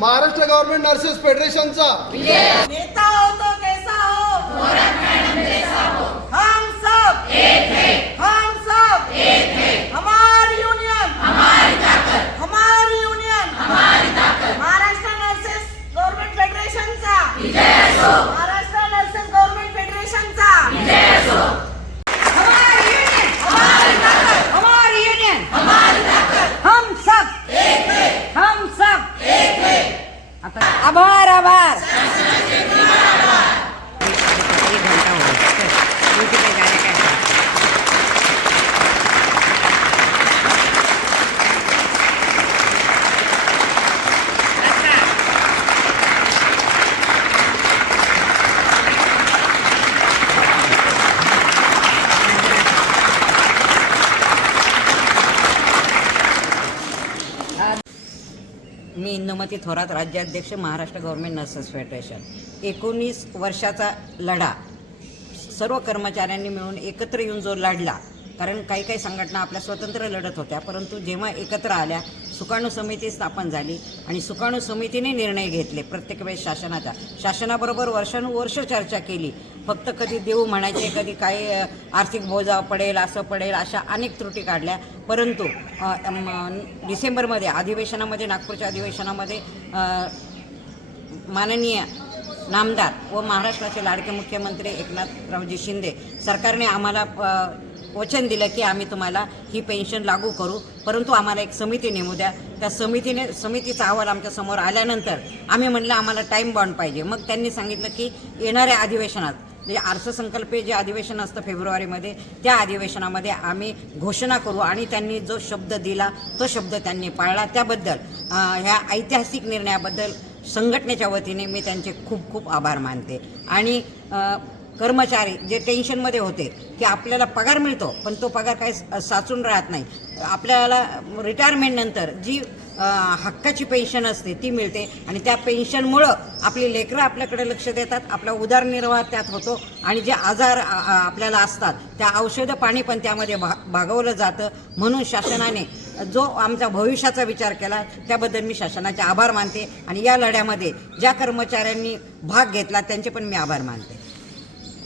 Maharashtra government nurses फेडरेशनचा नेता हो तो कैसा हो, हम सब एक है, हम सब एक है। हमारी यूनियन हमारी ताकत, हमारी यूनियन हमारी ताकत। महाराष्ट्र नर्सेस गव्हर्नमेंट फेडरेशनचा विजय असो, महाराष्ट्र नर्सेस गव्हर्नमेंट फेडरेशनचा विजय असो। हमारी यूनियन हमारी ताकत, हमारी यूनियन हमारी ताकत। हम सब एक है, हम सब एक है। आता आभार आभार। मी इंदुमती थोरात, राज्याध्यक्ष, महाराष्ट्र गव्हर्नमेंट नर्सेस फेडरेशन। 19 वर्षाचा लढा सर्व कर्मचाऱ्यांनी मिळून एकत्र येऊन जो लढला, कारण काही काही संघटना आपल्या स्वतंत्र लढत होत्या, परंतु जेव्हा एकत्र आल्या, सुकाणू समिती स्थापन झाली आणि सुकाणू समितीने निर्णय घेतले प्रत्येक वेळेस शासनाबरोबर वर्षानुवर्ष चर्चा केली। फक्त कधी देऊ म्हणायचे, कधी काही आर्थिक बोजा पडेल, असं पडेल, अशा अनेक त्रुटी काढल्या। परंतु डिसेंबरमध्ये अधिवेशनामध्ये, नागपूरच्या अधिवेशनामध्ये माननीय नामदार व महाराष्ट्राचे लाडके मुख्यमंत्री एकनाथरावजी शिंदे सरकारने आम्हाला वचन दिलं की आम्ही तुम्हाला ही पेन्शन लागू करू, परंतु आम्हाला एक समिती नेमू द्या। त्या समितीचा अहवाल आमच्या समोर आल्यानंतर आम्ही म्हणलं आम्हाला टाईम बाउंड पाहिजे। मग त्यांनी सांगितलं की येणाऱ्या अधिवेशनात, म्हणजे अर्थसंकल्पीय जे अधिवेशन असतं फेब्रुवारीमध्ये, त्या अधिवेशनामध्ये आम्ही घोषणा करू, आणि त्यांनी जो शब्द दिला तो शब्द त्यांनी पाळला। त्याबद्दल ह्या ऐतिहासिक निर्णयाबद्दल संघटनेच्या वतीने मी त्यांचे खूप खूप आभार मानते। आणि कर्मचारी जे टेन्शनमध्ये होते की आपल्याला पगार मिळतो पण तो पगार काही साचून राहत नाही, आपल्याला रिटायरमेंटनंतर जी हक्काची पेन्शन असते ती मिळते, आणि त्या पेन्शनमुळं आपली लेकरं आपल्याकडे लक्ष देतात, आपला उदरनिर्वाह त्यात होतो, आणि जे आजार आपल्याला असतात त्या औषधं पाणी पण त्यामध्ये भागवलं जातं। म्हणून शासनाने जो आमचा भविष्याचा विचार केला त्याबद्दल मी शासनाचे आभार मानते, आणि या लढ्यामध्ये ज्या कर्मचाऱ्यांनी भाग घेतला त्यांचे पण मी आभार मानते।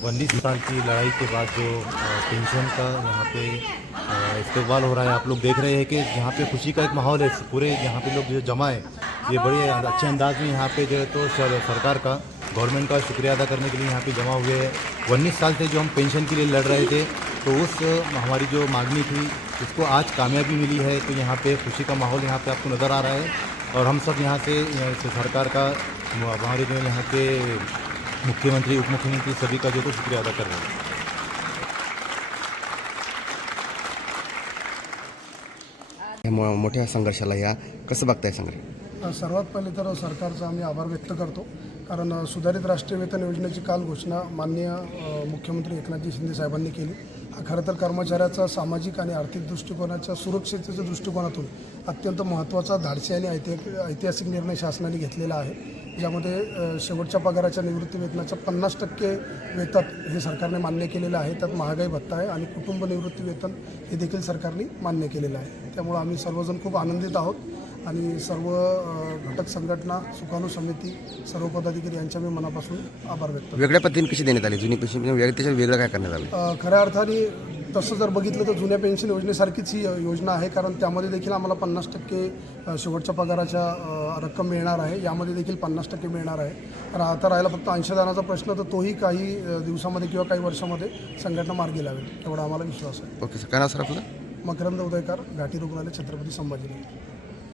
19 साल की लड़ाई के बाद जो पेंशन का यहाँ पे इस्तेमाल हो रहा है, आप लोग देख रहे हैं कि यहाँ पे खुशी का एक माहौल है। पूरे यहाँ पे लोग जो जमा है, ये बड़े अच्छे अंदाज में यहाँ पे जो है तो सरकार का, गवर्नमेंट का शुक्रिया अदा करने के लिए यहाँ पे जमा हुए हैं। 19 साल से जो हम पेंशन के लिए लड़ रहे थे, तो उस हमारी जो मांगनी थी उसको आज कामयाबी मिली है। तो यहाँ पे खुशी का माहौल यहाँ पे आपको नज़र आ रहा है, और हम सब यहाँ से सरकार का, हमारे जो यहाँ के मुख्यमंत्री, उप मुख्यमंत्री, सभी का जो तो शुक्रिया अदा कर रहे हैं। मोठ्या संघर्षाला या कसं बघताय संघर्ष? सर्वात पहिले तर सरकारचा आम्ही आभार व्यक्त करतो, कारण सुधारित राष्ट्रीय वेतन योजनेची काल घोषणा माननीय मुख्यमंत्री एकनाथजी शिंदे साहेबांनी केली। हा खरं तर कर्मचाऱ्याचा सामाजिक आणि आर्थिक दृष्टिकोनाच्या सुरक्षेच्या दृष्टिकोनातून अत्यंत महत्त्वाचा, धाडसी आणि ऐतिहासिक निर्णय शासनाने घेतलेला आहे, ज्यामध्ये शेवटच्या पगाराच्या निवृत्ती वेतनाचं 50% वेतन हे सरकारने मान्य केलेलं आहे। त्यात महागाई भत्ता आहे आणि कुटुंब निवृत्ती वेतन हे देखील सरकारने मान्य केलेलं आहे। त्यामुळे आम्ही सर्वजण खूप आनंदित आहोत, आणि सर्व घटक संघटना, सुकाणू समिती, सर्व पदाधिकारी यांच्या मी मनापासून आभार व्यक्त करतो। वेगळ्या पद्धतीने कशी देण्यात आली जुनी पेन्शन, त्याच्यात वेगळं काय करण्यात आलं? खऱ्या अर्थाने तसं जर बघितलं तर जुन्या पेन्शन योजनेसारखीच ही योजना आहे, कारण त्यामध्ये देखील आम्हाला 50% शेवटच्या पगाराच्या रक्कम मिळणार आहे, यामध्ये देखील 50% मिळणार आहे। तर आता राहिला फक्त अंशदानाचा प्रश्न, तर तोही काही दिवसामध्ये किंवा काही वर्षामध्ये संघटना मार्गी लावेल, एवढा आम्हाला विश्वास आहे। ओके सर, काय नाव सर आपलं? मकरंद उदयकार, घाटी रुग्णालय, छत्रपती संभाजीनगर।